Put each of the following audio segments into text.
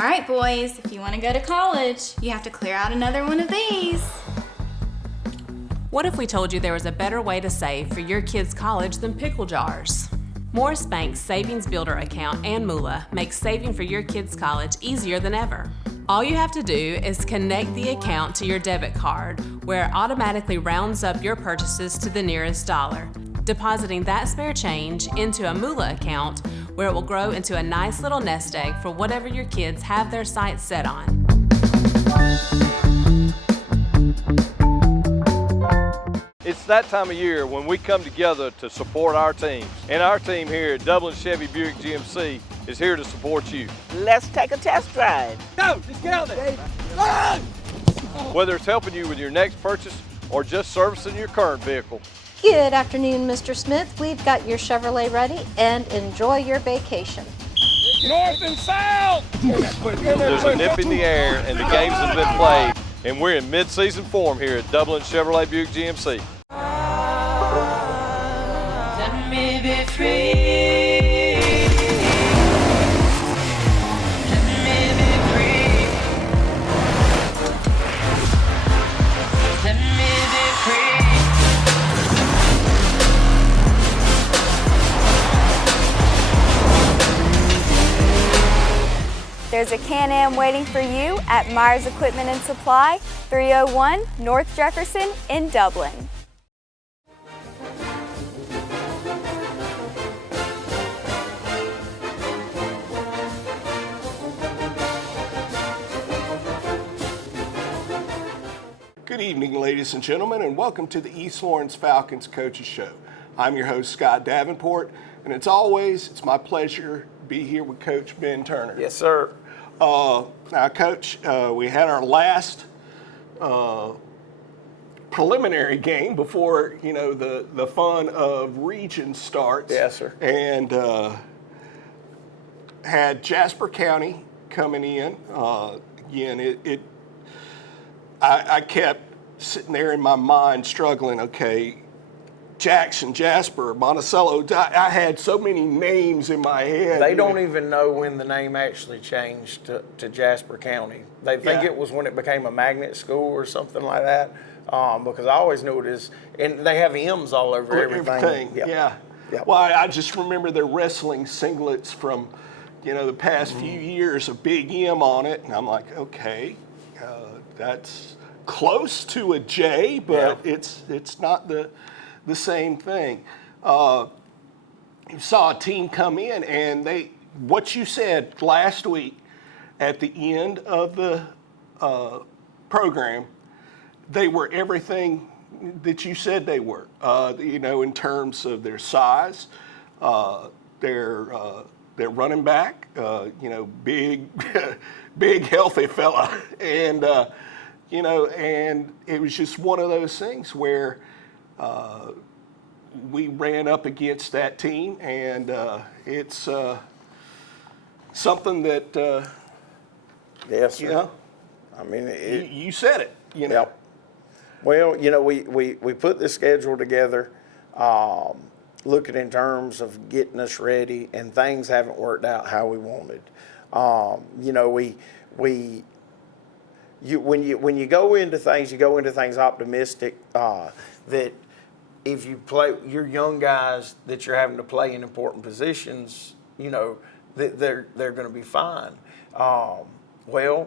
All right, boys, if you want to go to college, you have to clear out another one of these. What if we told you there was a better way to save for your kids' college than pickle jars? Morris Bank's Savings Builder account and moolah makes saving for your kids' college easier than ever. All you have to do is connect the account to your debit card, where it automatically rounds up your purchases to the nearest dollar, depositing that spare change into a moolah account where it will grow into a nice little nest egg for whatever your kids have their sights set on. It's that time of year when we come together to support our teams. And our team here at Dublin Chevy Buick GMC is here to support you. Let's take a test drive. Go, just get out there. Whether it's helping you with your next purchase or just servicing your current vehicle. Good afternoon, Mr. Smith. We've got your Chevrolet ready, and enjoy your vacation. North and south! There's a nip in the air and the games have been played, and we're in mid-season form here at Dublin Chevrolet Buick GMC. Let me be free. Let me be free. Let me be free. There's a Can-Am waiting for you at Myers Equipment and Supply, 301 North Jefferson in Dublin. Good evening, ladies and gentlemen, and welcome to the East Lawrence Falcons Coaches Show. I'm your host, Scott Davenport, and it's my pleasure to be here with Coach Ben Turner. Yes, sir. Now, Coach, we had our last preliminary game before, the fun of region starts. Yes, sir. And had Jasper County coming in. Again, I kept sitting there in my mind struggling, okay, Jackson, Jasper, Monticello. I had so many names in my head. They don't even know when the name actually changed to Jasper County. They think it was when it became a magnet school or something like that, because I always knew it is. And they have M's all over everything. Yep. Yeah. Yep. Well, I just remember their wrestling singlets from, the past few years, a big M on it. And I'm like, okay, that's close to a J, but it's not the same thing. You saw a team come in, and what you said last week at the end of the program, they were everything that you said they were. In terms of their size, their running back, big, big healthy fella, and and it was just one of those things where we ran up against that team, and it's something that, yes, sir. I mean, you said it, Yep. Well, we put this schedule together, looking in terms of getting us ready, and things haven't worked out how we wanted. When you go into things optimistic, that if you play your young guys that you're having to play in important positions, they're going to be fine. Well,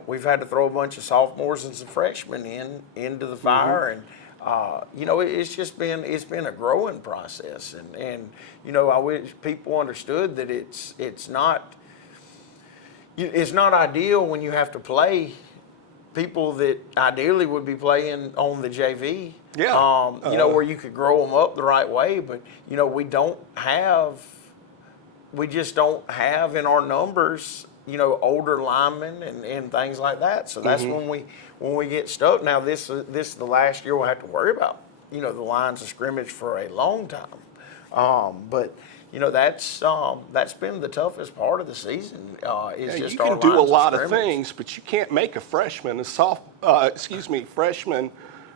we've had to throw a bunch of sophomores and some freshmen into the fire, and it's been a growing process, and I wish people understood that it's not ideal when you have to play people that ideally would be playing on the JV. Yeah. Where you could grow them up the right way, but we just don't have in our numbers, older linemen and things like that. So that's when we get stuck. Now this is the last year we'll have to worry about, the lines of scrimmage for a long time. But that's been the toughest part of the season. You can do a lot of things, but you can't make a freshman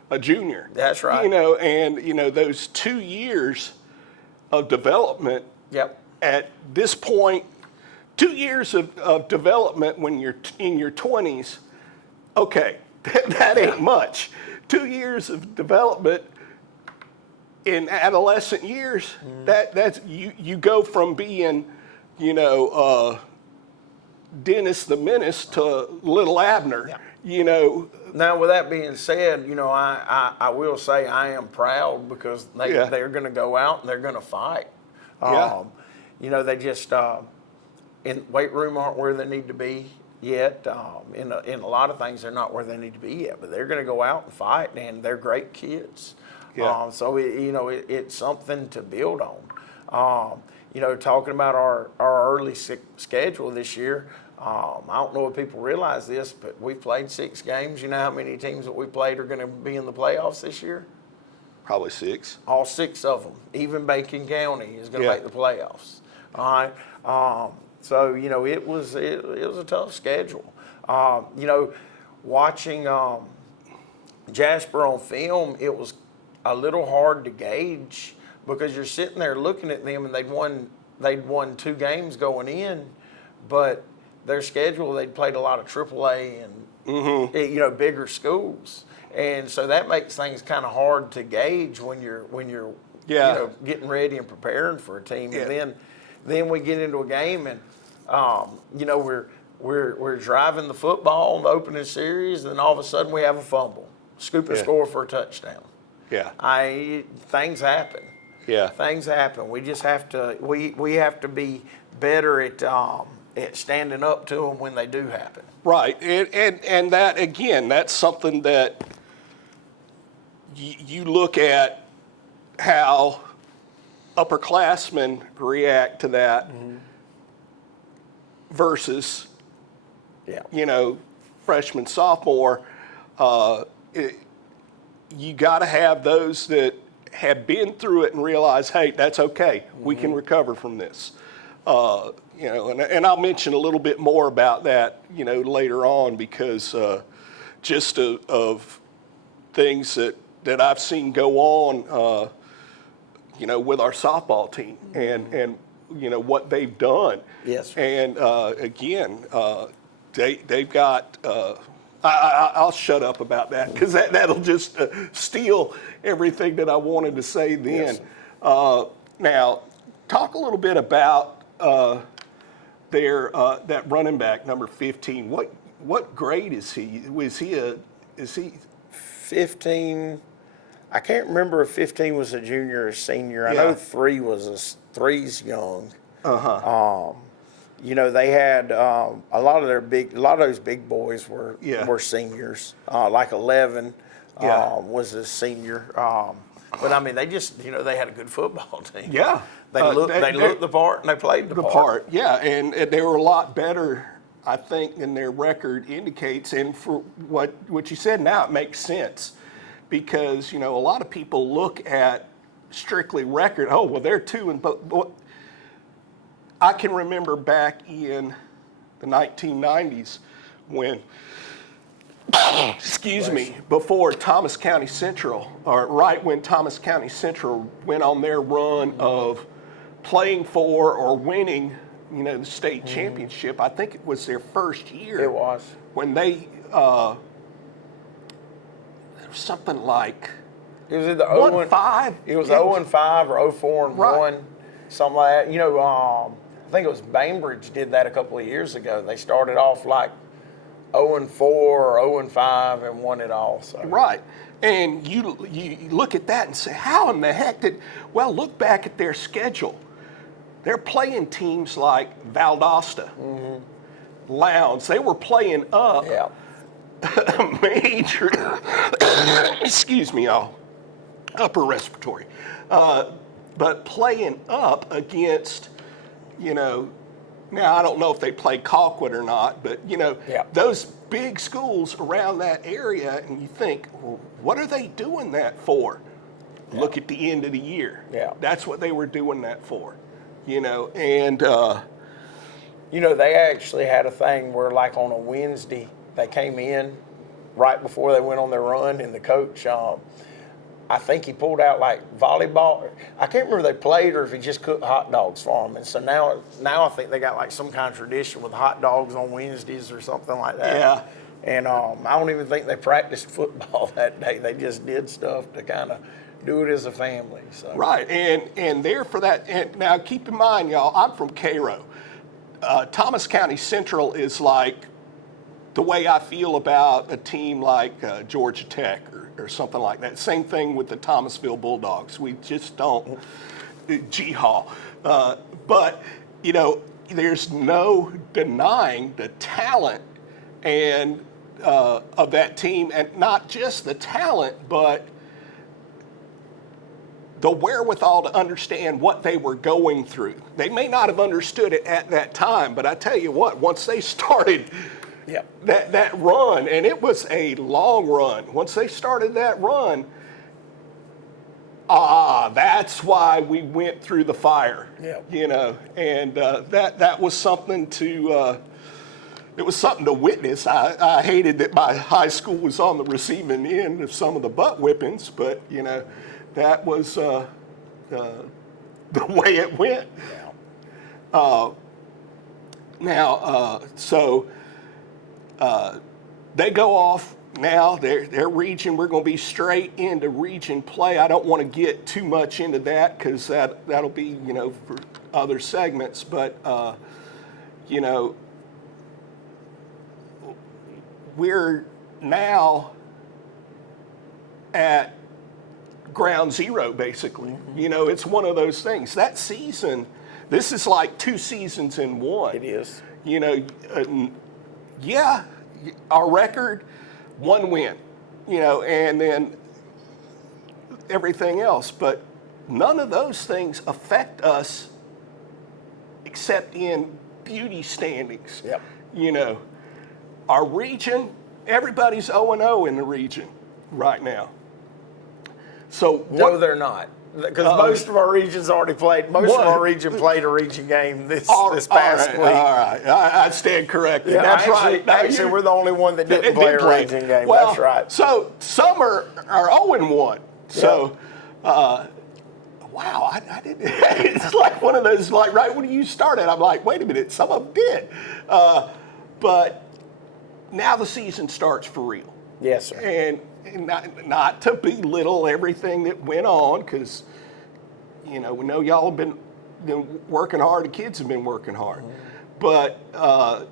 a junior. That's right. Those 2 years of development. Yep. At this point, 2 years of development when you're in your 20s, okay, that ain't much. 2 years of development in adolescent years, that's you go from being, Dennis the Menace to Little Abner, Now, with that being said, I will say I am proud because they're going to go out and they're going to fight. They just in weight room aren't where they need to be yet. In a lot of things, they're not where they need to be yet. But they're going to go out and fight, and they're great kids. Yeah. So it's something to build on. Talking about our early schedule this year. I don't know if people realize this, but we've played 6 games. You know how many teams that we played are going to be in the playoffs this year? Probably 6. All 6 of them. Even Bacon County is going to make the playoffs. All right. So it was a tough schedule. Watching Jasper on film, it was a little hard to gauge because you're sitting there looking at them and they'd won 2 games going in, but their schedule, they'd played a lot of AAA and bigger schools, and so that makes things kind of hard to gauge when you're getting ready and preparing for a team. And then we get into a game and we're driving the football in the opening series, and then all of a sudden we have a fumble, scoop and score for a touchdown. Things happen. Things happen. We just have to we have to be better at standing up to them when they do happen. Right, and that again, that's something that you look at how upperclassmen react to that versus, freshman, sophomore. You got to have those that have been through it and realize, hey, that's okay. We can recover from this. And I'll mention a little bit more about that, later on because just of things that I've seen go on, with our softball team and what they've done. Yes. And again, they've got. I'll shut up about that because that'll just steal everything that I wanted to say then. Yes. Now, talk a little bit about that running back, number 15. What grade is he? Is he 15? I can't remember if 15 was a junior or senior. I know 3's young. They had a lot of those big boys were seniors. Like 11 was a senior. But I mean, they just they had a good football team. Yeah, they looked the part and they played the part. Yeah, and they were a lot better, I think, than their record indicates. And for what you said now, it makes sense because a lot of people look at strictly record. Oh, well, they're 2 and but. I can remember back in the 1990s when, before Thomas County Central, or right when Thomas County Central went on their run of playing for or winning, the state championship. I think it was their first year. It was. When they, there was something like it was either 0-5. It was 0-5 or 0-4-1, something like that. I think it was Bainbridge did that a couple of years ago. They started off like 0-4 or 0-5 and won it all. So. Right. And you look at that and say, how in the heck well, look back at their schedule. They're playing teams like Valdosta, Lowndes. They were playing up major, excuse me, upper respiratory. But playing up against, now I don't know if they played Colquitt or not, but, those big schools around that area, and you think, well, what are they doing that for? Yeah. Look at the end of the year. Yeah. That's what they were doing that for, and... they actually had a thing where, like, on a Wednesday, they came in right before they went on their run, and the coach, I think he pulled out like volleyball. I can't remember if they played or if he just cooked hot dogs for them. And so now I think they got like some kind of tradition with hot dogs on Wednesdays or something like that. Yeah. And I don't even think they practiced football that day. They just did stuff to kind of do it as a family. So. Right, and there for that. And now keep in mind, y'all, I'm from Cairo. Thomas County Central is like the way I feel about a team like Georgia Tech or something like that. Same thing with the Thomasville Bulldogs. We just don't G-haul. But, you know, there's no denying the talent and of that team, and not just the talent, but the wherewithal to understand what they were going through. They may not have understood it at that time, but I tell you what, once they started that run, and it was a long run, once they started that run, that's why we went through the fire, you know, and that was something to, it was something to witness. I hated that my high school was on the receiving end of some of the butt whippings, but, you know, that was the way it went. So they go off now. Their region. We're going to be straight into region play. I don't want to get too much into that because that'll be, you know, for other segments. But you know, we're now at ground zero, basically. You know, it's one of those things. That season, this is like 2 seasons in one. It is. You know, our record, 1 win, you know, and then everything else. But none of those things affect us except in beauty standings. Yep. You know, our region, everybody's 0-0 in the region right now. So no, they're not, because most of our regions already played. Most of our region played a region game this past week. All right, I stand corrected. Yeah, that's right. Now, actually, we're the only one that didn't play a region game. Well, that's right. So some are 0-1. So, wow, I didn't. It's like one of those, like right when you started, I'm like, wait a minute, some of them did. But now the season starts for real. Yes, sir. And not to belittle everything that went on, because, you know, we know y'all have been working hard, the kids have been working hard. But how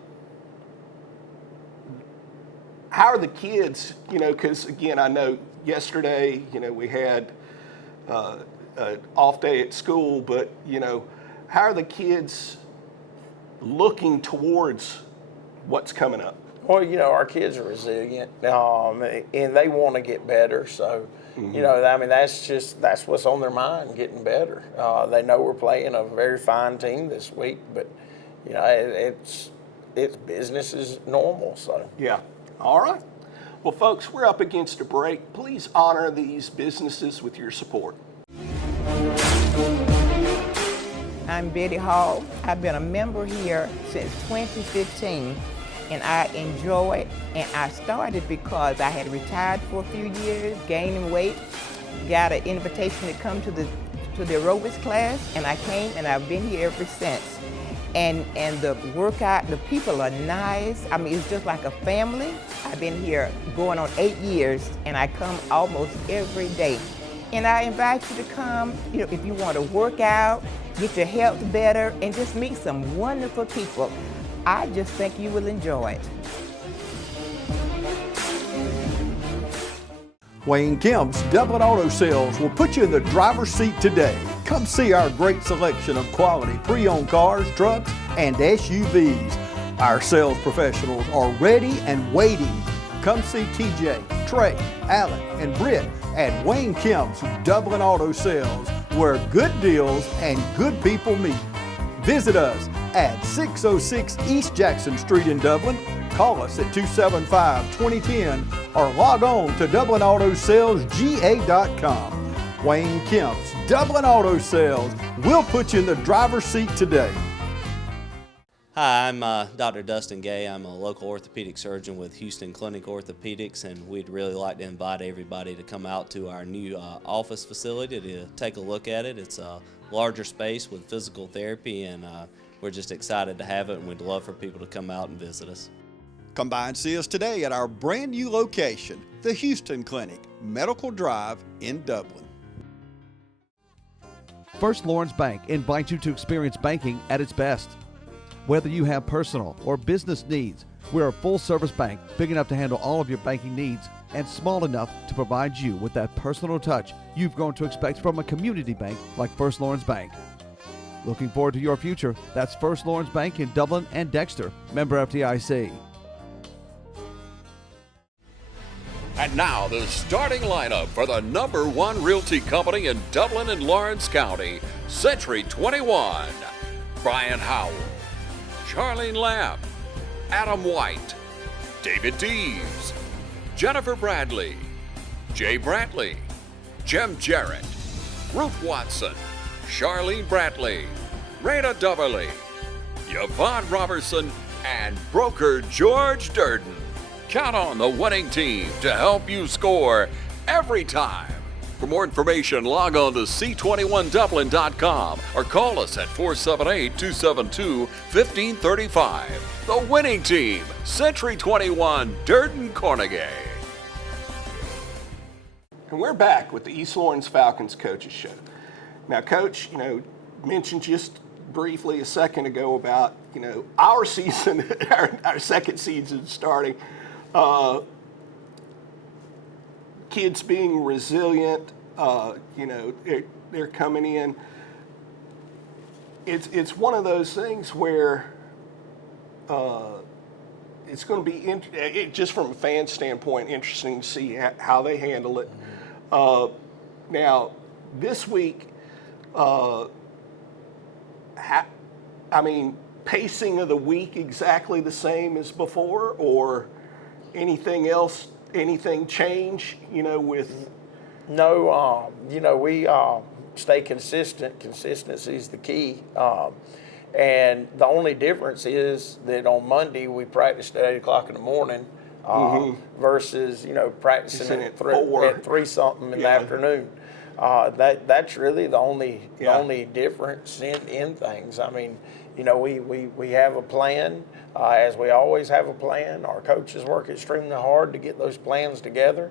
are the kids, you know, because again, I know yesterday, you know, we had an off day at school, but, you know, how are the kids looking towards what's coming up? Well, you know, our kids are resilient, and they want to get better. So, you know, I mean, that's what's on their mind, getting better. They know we're playing a very fine team this week, but, you know, it's business as normal. So yeah, all right. Well, folks, we're up against a break. Please honor these businesses with your support. I'm Betty Hall. I've been a member here since 2015. And I enjoy it. And I started because I had retired for a few years, gaining weight, got an invitation to come to the aerobics class, and I came, and I've been here ever since. And the workout, the people are nice. I mean, it's just like a family. I've been here going on 8 years, and I come almost every day. And I invite you to come, you know, if you want to work out, get your health better, and just meet some wonderful people. I just think you will enjoy it. Wayne Kemp's Dublin Auto Sales will put you in the driver's seat today. Come see our great selection of quality pre-owned cars, trucks, and SUVs. Our sales professionals are ready and waiting. Come see TJ, Trey, Alec, and Britt at Wayne Kemp's Dublin Auto Sales, where good deals and good people meet. Visit us at 606 East Jackson Street in Dublin. Call us at 275-2010 or log on to DublinAutoSalesGA.com. Wayne Kemp's Dublin Auto Sales will put you in the driver's seat today. Hi, I'm Dr. Dustin Gay. I'm a local orthopedic surgeon with Houston Clinic Orthopedics, and we'd really like to invite everybody to come out to our new office facility to take a look at it. It's a larger space with physical therapy, and we're just excited to have it, and we'd love for people to come out and visit us. Come by and see us today at our brand new location, the Houston Clinic, Medical Drive in Dublin. First Lawrence Bank invites you to experience banking at its best. Whether you have personal or business needs, we're a full-service bank big enough to handle all of your banking needs and small enough to provide you with that personal touch you've grown to expect from a community bank like First Lawrence Bank. Looking forward to your future. That's First Lawrence Bank in Dublin and Dexter, member FDIC. And now the starting lineup for the #1 realty company in Dublin and Lawrence County, Century 21. Brian Howell, Charlene Lamb, Adam White, David Deves, Jennifer Bradley, Jay Brantley, Jim Jarrett, Ruth Watson, Charlene Brantley, Raina Duberly, Yvonne Robertson, and broker George Durden. Count on the winning team to help you score every time. For more information, log on to c21dublin.com or call us at 478-272-1535. The winning team, Century 21, Durden Cornegay. And we're back with the East Lawrence Falcons Coaches Show. Now, Coach, mentioned just briefly a second ago about, our season, our second season starting. Kids being resilient, they're coming in. It's one of those things where it's going to be, just from a fan standpoint, interesting to see how they handle it. Now, this week, pacing of the week exactly the same as before, or anything else? Anything change? With no, we stay consistent. Consistency is the key. And the only difference is that on Monday we practiced at 8 o'clock in the morning versus practicing at 3 something in the afternoon. That's really the only difference in things. We have a plan, as we always have a plan. Our coaches work extremely hard to get those plans together.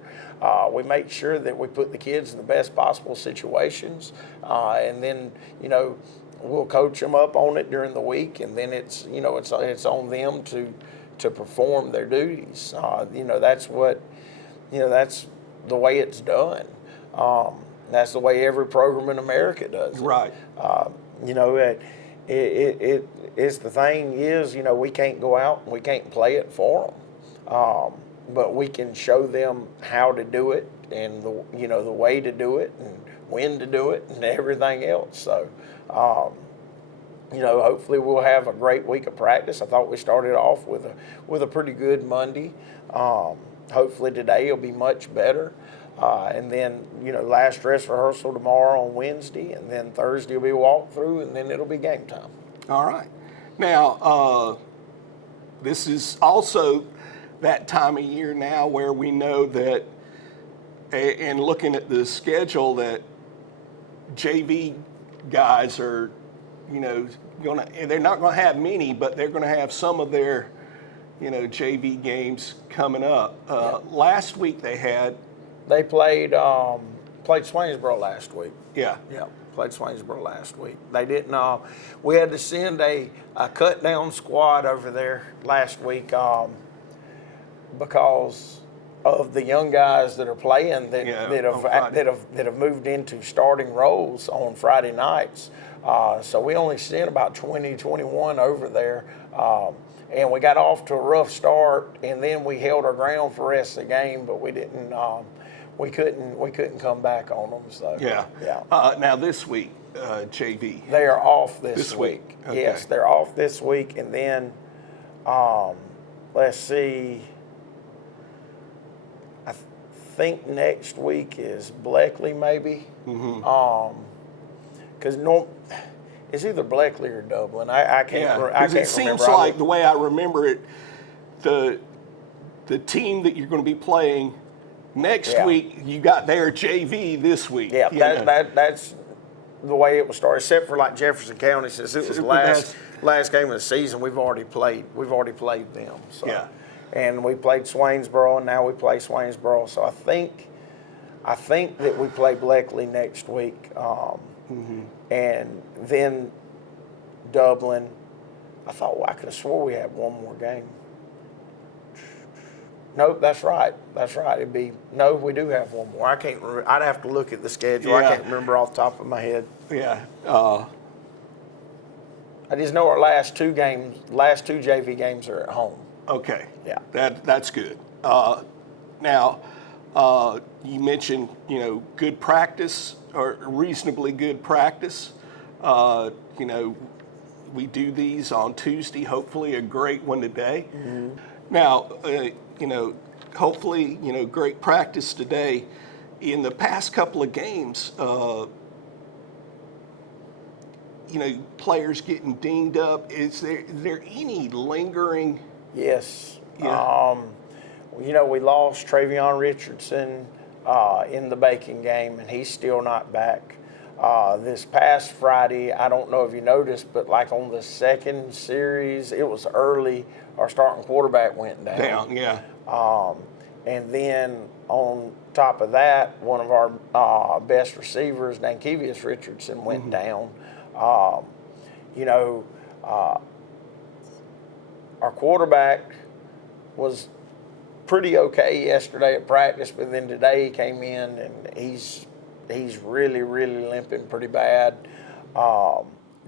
We make sure that we put the kids in the best possible situations, and then we'll coach them up on it during the week, and then it's on them to perform their duties. That's the way it's done. That's the way every program in America does it. Right. It's the thing is, we can't go out and we can't play it for them, but we can show them how to do it and the way to do it and when to do it and everything else. So, hopefully we'll have a great week of practice. I thought we started off with a pretty good Monday. Hopefully today will be much better. And then, last dress rehearsal tomorrow on Wednesday, and then Thursday will be walkthrough, and then it'll be game time. All right. Now, this is also that time of year now where we know that, and looking at the schedule, that JV guys are, they're not going to have many, but they're going to have some of their, JV games coming up. Last week they played Swainsboro last week. Yeah. Yeah, played Swainsboro last week. They didn't. We had to send a cut down squad over there last week because of the young guys that are playing that have moved into starting roles on Friday nights. So we only sent about 20, 21 over there. And we got off to a rough start, and then we held our ground for the rest of the game, but we didn't. We couldn't come back on them. So yeah. Now this week, JV. They are off this week. Okay. Yes, they're off this week, and then let's see. I think next week is Bleckley, maybe. Because It's either Bleckley or Dublin. I can't. Yeah, I because can't it seems remember. like the way I remember it, the team that you're going to be playing next week, you got their JV this week. Yeah, that's the way it was started. Except for like Jefferson County, since it was the last game of the season, we've already played them. So. Yeah. And we played Swainsboro, and now we play Swainsboro. So I think that we play Bleckley next week, and then Dublin. I could have swore we had one more game. Nope, that's right. We do have one more. I can't remember. I'd have to look at the schedule. Yeah. I can't remember off the top of my head. Yeah. I just know our last two JV games are at home. Okay. Yeah. That's good. Now, you mentioned, good practice or reasonably good practice. We do these on Tuesday, hopefully a great one today. Mm-hmm. Now, hopefully, great practice today. In the past couple of games, players getting dinged up. Is there any lingering? Yes. Yeah. We lost Travion Richardson in the Bacon game, and he's still not back. This past Friday, I don't know if you noticed, but like on the second series, it was early, our starting quarterback went down. Yeah. And then on top of that, one of our best receivers, Dankevius Richardson, went down. Our quarterback was pretty okay yesterday at practice, but then today he came in and he's really, really limping pretty bad.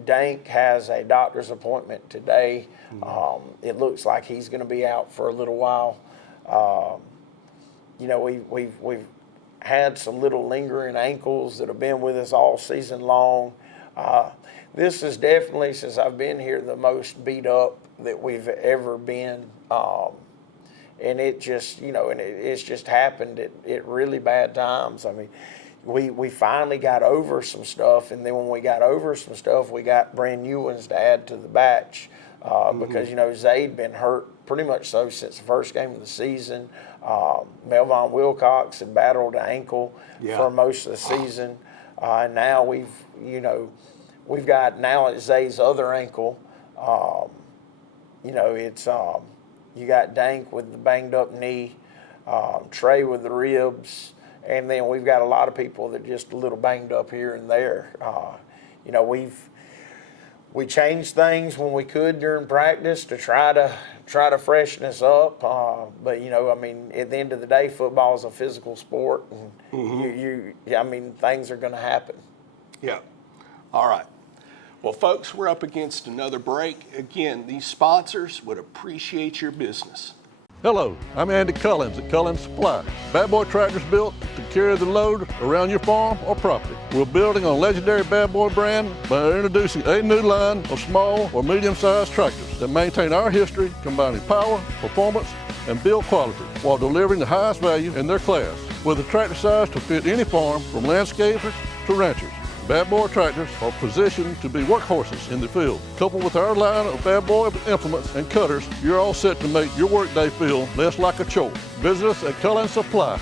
Dank has a doctor's appointment today. It looks like he's going to be out for a little while. We've had some little lingering ankles that have been with us all season long. This is definitely, since I've been here, the most beat up that we've ever been. And it just, it's just happened at really bad times. I mean, we finally got over some stuff, and then when we got over some stuff, we got brand new ones to add to the batch because, Zayd been hurt pretty much so since the first game of the season. Melvon Wilcox had battled an ankle for most of the season. And now we've got now it's Zayd's other ankle. It's you got Dank with the banged up knee, Trey with the ribs, and then we've got a lot of people that are just a little banged up here and there. We changed things when we could during practice to try to freshen us up. But at the end of the day, football is a physical sport, and things are going to happen. Yeah. All right. Well, folks, we're up against another break. Again, these sponsors would appreciate your business. Hello, I'm Andy Cullins at Cullins Supply. Bad Boy tractors built to carry the load around your farm or property. We're building on legendary Bad Boy brand by introducing a new line of small or medium-sized tractors that maintain our history, combining power, performance, and build quality while delivering the highest value in their class. With a tractor size to fit any farm, from landscapers to ranchers, Bad Boy tractors are positioned to be workhorses in the field. Coupled with our line of Bad Boy implements and cutters, you're all set to make your workday feel less like a chore. Visit us at Cullins Supply,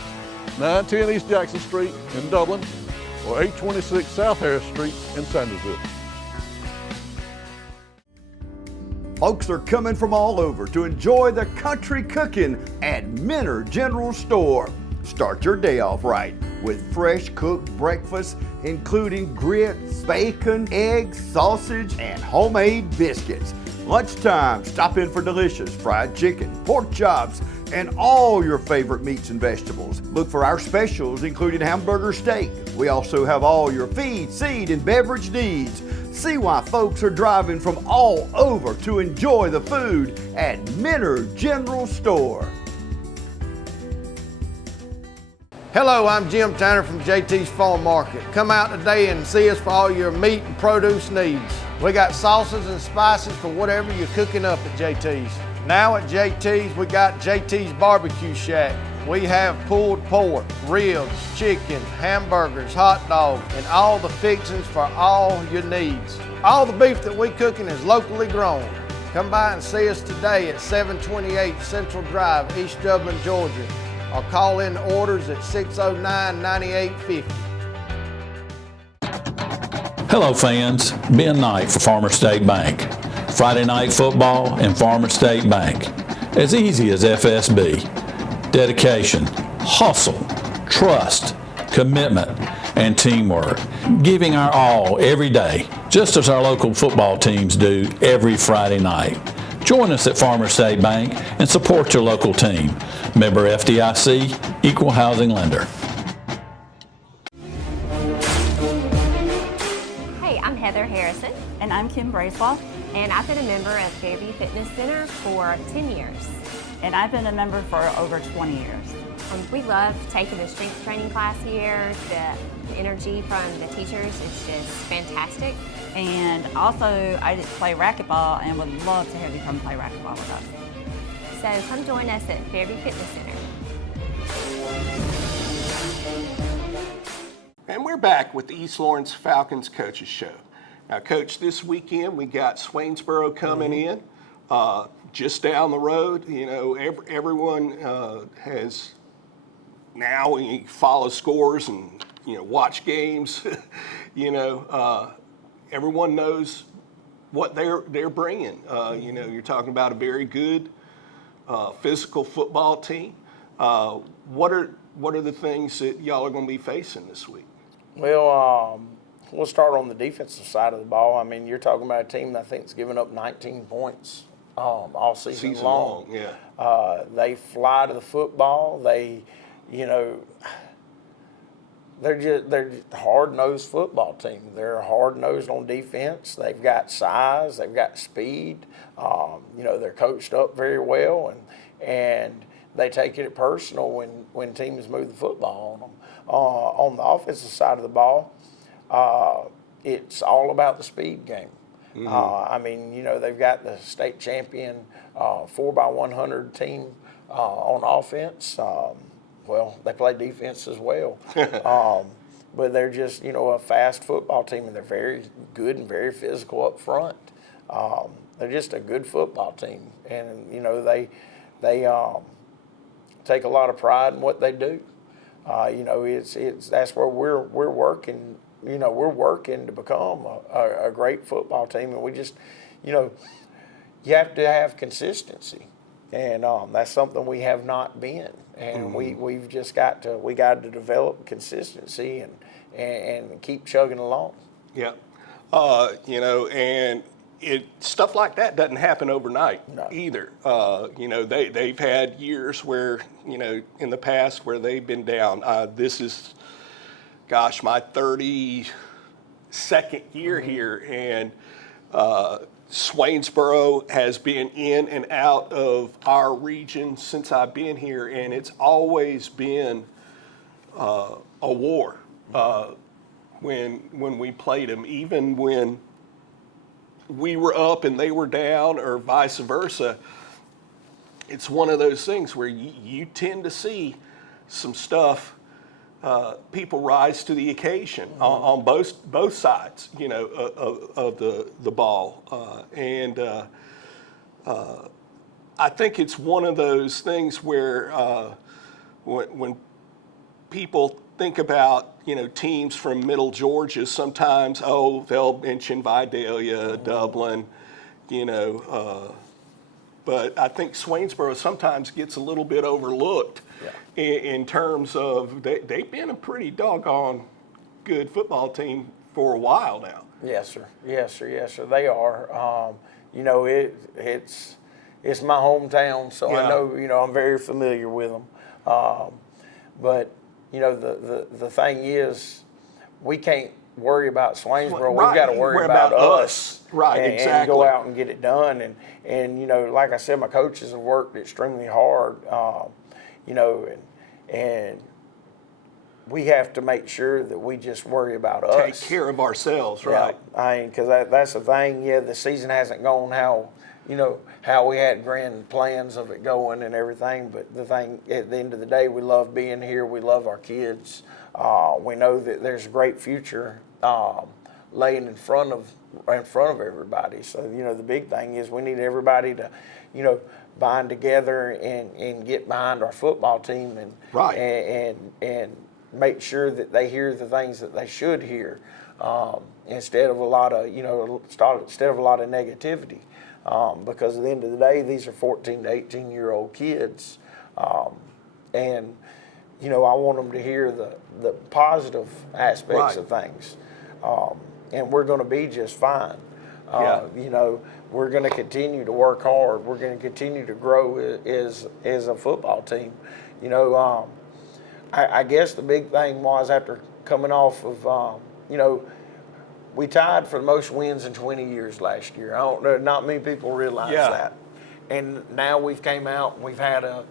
910 East Jackson Street in Dublin, or 826 South Harris Street in Sandersville. Folks are coming from all over to enjoy the country cooking at Minner General Store. Start your day off right with fresh cooked breakfast, including grits, bacon, eggs, sausage, and homemade biscuits. Lunchtime, stop in for delicious fried chicken, pork chops, and all your favorite meats and vegetables. Look for our specials, including hamburger steak. We also have all your feed, seed, and beverage needs. See why folks are driving from all over to enjoy the food at Minner General Store. Hello, I'm Jim Tanner from JT's Farm Market. Come out today and see us for all your meat and produce needs. We got sauces and spices for whatever you're cooking up at JT's. Now at JT's, we got JT's Barbecue Shack. We have pulled pork, ribs, chicken, hamburgers, hot dogs, and all the fixings for all your needs. All the beef that we cooking is locally grown. Come by and see us today at 728 Central Drive, East Dublin, Georgia, or call in orders at 609-9850. Hello fans, Ben Knight for Farmer State Bank. Friday night football and Farmer State Bank. As easy as FSB. Dedication, hustle, trust, commitment, and teamwork. Giving our all every day, just as our local football teams do every Friday night. Join us at Farmer State Bank and support your local team. Member FDIC, Equal Housing Lender. Hey, I'm Heather Harrison. And I'm Kim Bracewell. And I've been a member of Fairview Fitness Center for 10 years. And I've been a member for over 20 years. We love taking the strength training class here. The energy from the teachers is just fantastic. And also, I play racquetball and would love to have you come play racquetball with us. So come join us at Fairview Fitness Center. And we're back with the East Lawrence Falcons Coaches Show. Now, Coach, this weekend we got Swainsboro coming in. Just down the road, you know, everyone has now, when you follow scores and, you know, watch games, you know, everyone knows what they're bringing. You know, you're talking about a very good physical football team. What are the things that y'all are going to be facing this week? Well, we'll start on the defensive side of the ball. I mean, you're talking about a team that I think has given up 19 points all season long. Yeah. They fly to the football. They, you know, they're just a hard-nosed football team. They're hard-nosed on defense. They've got size. They've got speed. You know, they're coached up very well, and they take it personal when teams move the football on them. On the offensive side of the ball, it's all about the speed game. I mean, you know, they've got the state champion 4x100 team on offense. Well, they play defense as well. But they're just, you know, a fast football team, and they're very good and very physical up front. They're just a good football team, and, you know, they take a lot of pride in what they do. You know, that's where we're working. You know, we're working to become a great football team, and we just, you know, you have to have consistency, and that's something we have not been, and we've just got to develop consistency and keep chugging along. Yeah, you know, and stuff like that doesn't happen overnight either. You know, they've had years where, you know, in the past where they've been down. This is, gosh, my 32nd year here, and Swainsboro has been in and out of our region since I've been here, and it's always been a war when we played them, even when we were up and they were down, or vice versa. It's one of those things where you tend to see some stuff. People rise to the occasion on both sides, you know, of the ball, and I think it's one of those things where when people think about, you know, teams from Middle Georgia, sometimes they'll mention Vidalia, Dublin, you know, but I think Swainsboro sometimes gets a little bit overlooked. In terms of they've been a pretty doggone good football team for a while now. Yes, sir. Yes, sir. Yes, sir. They are. You know, it's my hometown, so I know, you know, I'm very familiar with them. But you know, the thing is, we can't worry about Swainsboro. We've got to worry about us. Right, exactly. And go out and get it done. And you know, like I said, my coaches have worked extremely hard. You know, and we have to make sure that we just worry about us. Take care of ourselves, right? Yeah, because that's the thing. Yeah, the season hasn't gone how we had grand plans of it going and everything. But the thing, at the end of the day, we love being here. We love our kids. We know that there's a great future laying in front of everybody. So, the big thing is we need everybody to, bind together and get behind our football team and make sure that they hear the things that they should hear, instead of a lot of negativity. Because at the end of the day, these are 14 to 18-year-old kids, and I want them to hear the positive aspects of things, and we're going to be just fine. We're going to continue to work hard. We're going to continue to grow as a football team. I guess the big thing was, after coming off of, we tied for the most wins in 20 years last year. I don't know, not many people realize that. And now we've came out and we've had a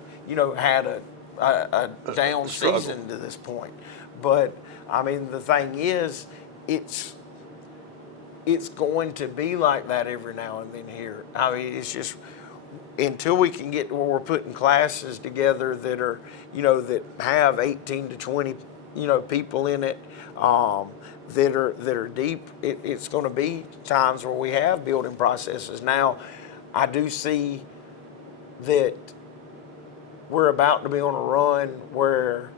down season to this point. But I mean, the thing is, it's going to be like that every now and then here. I mean, it's just until we can get to where we're putting classes together that are, that have 18 to 20, people in it, that are deep. It's going to be times where we have building processes. Now, I do see that we're about to be on a run where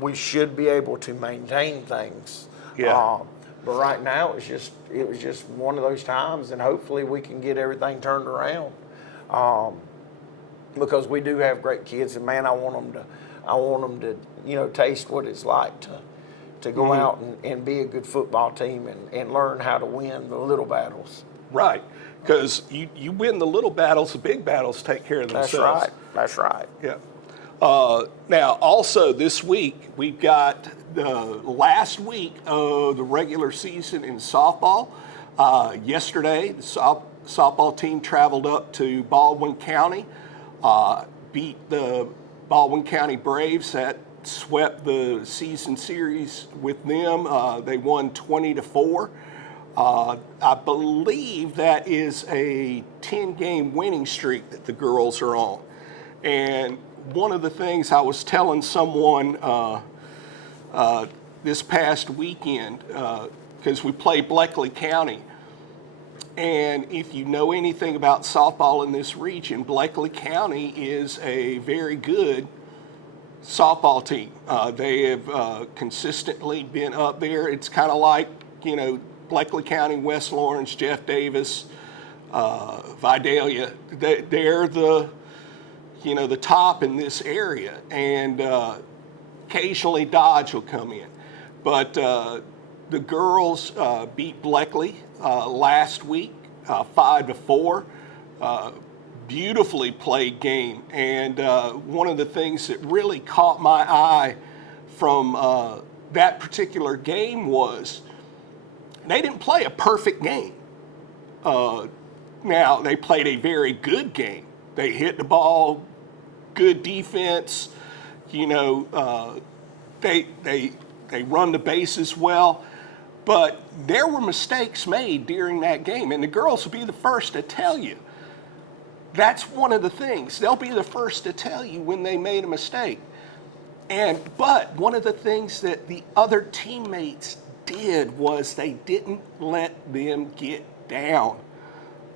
we should be able to maintain things. But right now, it was just one of those times, and hopefully we can get everything turned around. Because we do have great kids, and man, I want them to, taste what it's like to go out and be a good football team and learn how to win the little battles. Right, because you win the little battles, the big battles take care of themselves. That's right. Yeah. Now, also this week, we've got the last week of the regular season in softball. Yesterday, the softball team traveled up to Baldwin County, beat the Baldwin County Braves that swept the season series with them. They won 20-4. I believe that is a 10-game winning streak that the girls are on. And one of the things I was telling someone this past weekend, because we played Bleckley County, and if you know anything about softball in this region, Bleckley County is a very good softball team. They have consistently been up there. It's kind of like, Bleckley County, West Lawrence, Jeff Davis, Vidalia. They're the top in this area, and occasionally Dodge will come in. But the girls beat Bleckley last week, 5-4. Beautifully played game, and one of the things that really caught my eye from that particular game was they didn't play a perfect game. Now, they played a very good game. They hit the ball, good defense, they run the bases well, but there were mistakes made during that game, and the girls will be the first to tell you. That's one of the things. They'll be the first to tell you when they made a mistake. But one of the things that the other teammates did was they didn't let them get down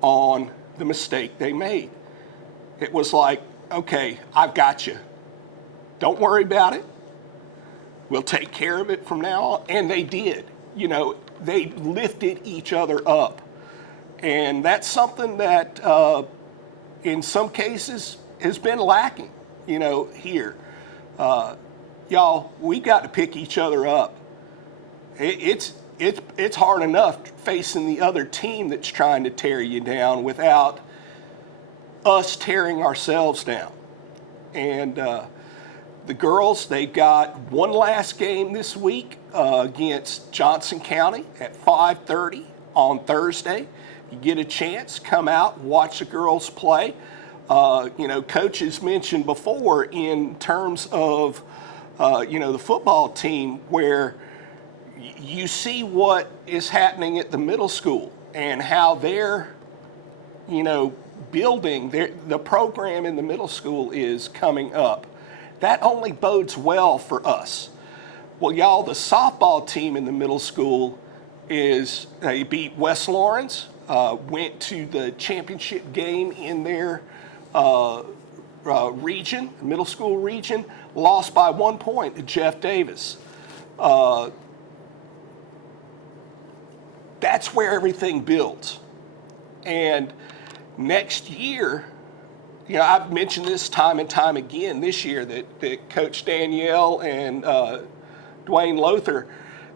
on the mistake they made. It was like, okay, I've got you. Don't worry about it. We'll take care of it from now on. And they did. They lifted each other up. And that's something that in some cases has been lacking, here. Y'all, we got to pick each other up. It's hard enough facing the other team that's trying to tear you down without us tearing ourselves down. And the girls, they got one last game this week against Johnson County at 5:30 on Thursday. You get a chance, come out, watch the girls play. Coaches mentioned before in terms of, the football team where you see what is happening at the middle school and how they're building, the program in the middle school is coming up. That only bodes well for us. Well, y'all, the softball team in the middle school they beat West Lawrence, went to the championship game in their region, middle school region, lost by 1 point to Jeff Davis. That's where everything builds. And next year, I've mentioned this time and time again this year that Coach Danielle and Dwayne Lothar,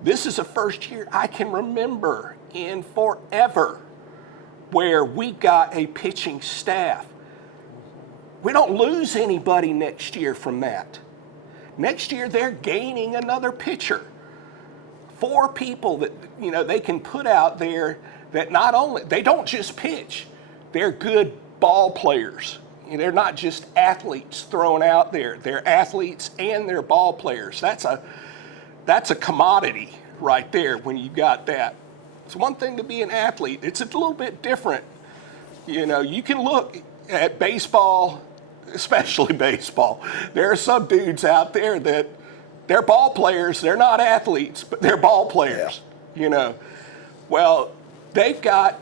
this is the first year I can remember in forever where we got a pitching staff. We don't lose anybody next year from that. Next year, they're gaining another pitcher. 4 people that, they can put out there that not only, they don't just pitch, they're good ball players. They're not just athletes thrown out there. They're athletes and they're ball players. That's a commodity right there when you got that. It's one thing to be an athlete. It's a little bit different. You can look at baseball, especially baseball. There are some dudes out there that they're ball players. They're not athletes, but they're ball players, Well, they've got,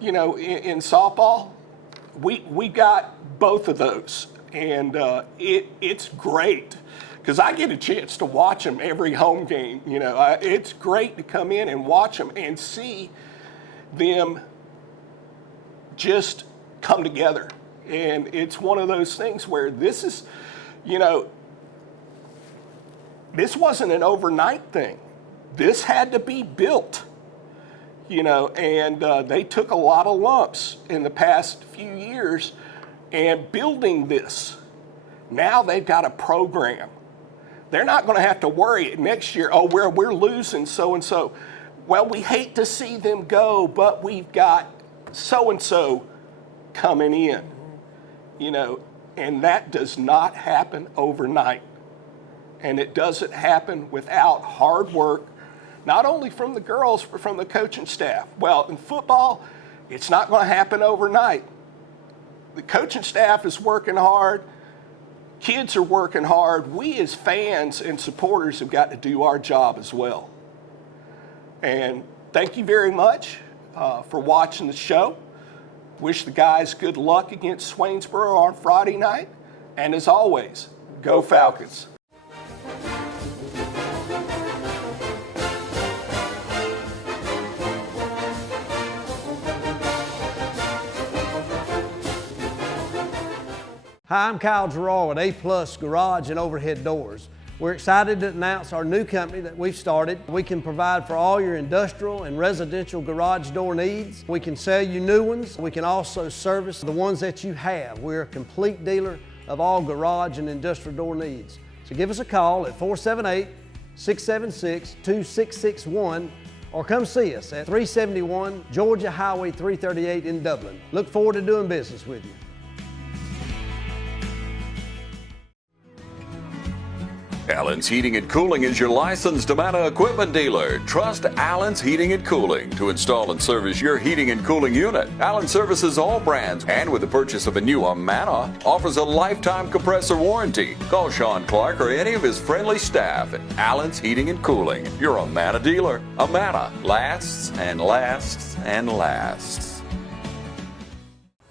in softball, we got both of those. And it's great because I get a chance to watch them every home game. It's great to come in and watch them and see them just come together. And it's one of those things where this is, this wasn't an overnight thing. This had to be built, and they took a lot of lumps in the past few years and building this. Now they've got a program. They're not going to have to worry next year, we're losing so-and-so. Well, we hate to see them go, but we've got so-and-so coming in, and that does not happen overnight. And it doesn't happen without hard work, not only from the girls, but from the coaching staff. Well, in football, it's not going to happen overnight. The coaching staff is working hard. Kids are working hard. We as fans and supporters have got to do our job as well. And thank you very much for watching the show. Wish the guys good luck against Swainsboro on Friday night. And as always, go Falcons. Hi, I'm Kyle Gerard with A+ Garage and Overhead Doors. We're excited to announce our new company that we've started. We can provide for all your industrial and residential garage door needs. We can sell you new ones. We can also service the ones that you have. We're a complete dealer of all garage and industrial door needs. So give us a call at 478-676-2661 or come see us at 371 Georgia Highway 338 in Dublin. Look forward to doing business with you. Allen's Heating and Cooling is your licensed Amana equipment dealer. Trust Allen's Heating and Cooling to install and service your heating and cooling unit. Allen services all brands and with the purchase of a new Amana offers a lifetime compressor warranty. Call Sean Clark or any of his friendly staff at Allen's Heating and Cooling, your Amana dealer. Amana lasts and lasts and lasts.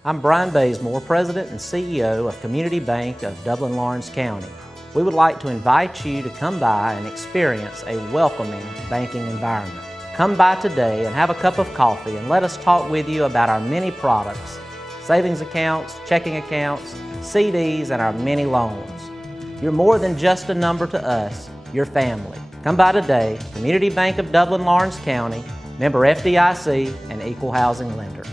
I'm Brian Bazemore, President and CEO of Community Bank of Dublin-Lawrence County. We would like to invite you to come by and experience a welcoming banking environment. Come by today and have a cup of coffee and let us talk with you about our many products, savings accounts, checking accounts, CDs, and our many loans. You're more than just a number to us, you're family. Come by today, Community Bank of Dublin-Lawrence County, member FDIC and equal housing lender.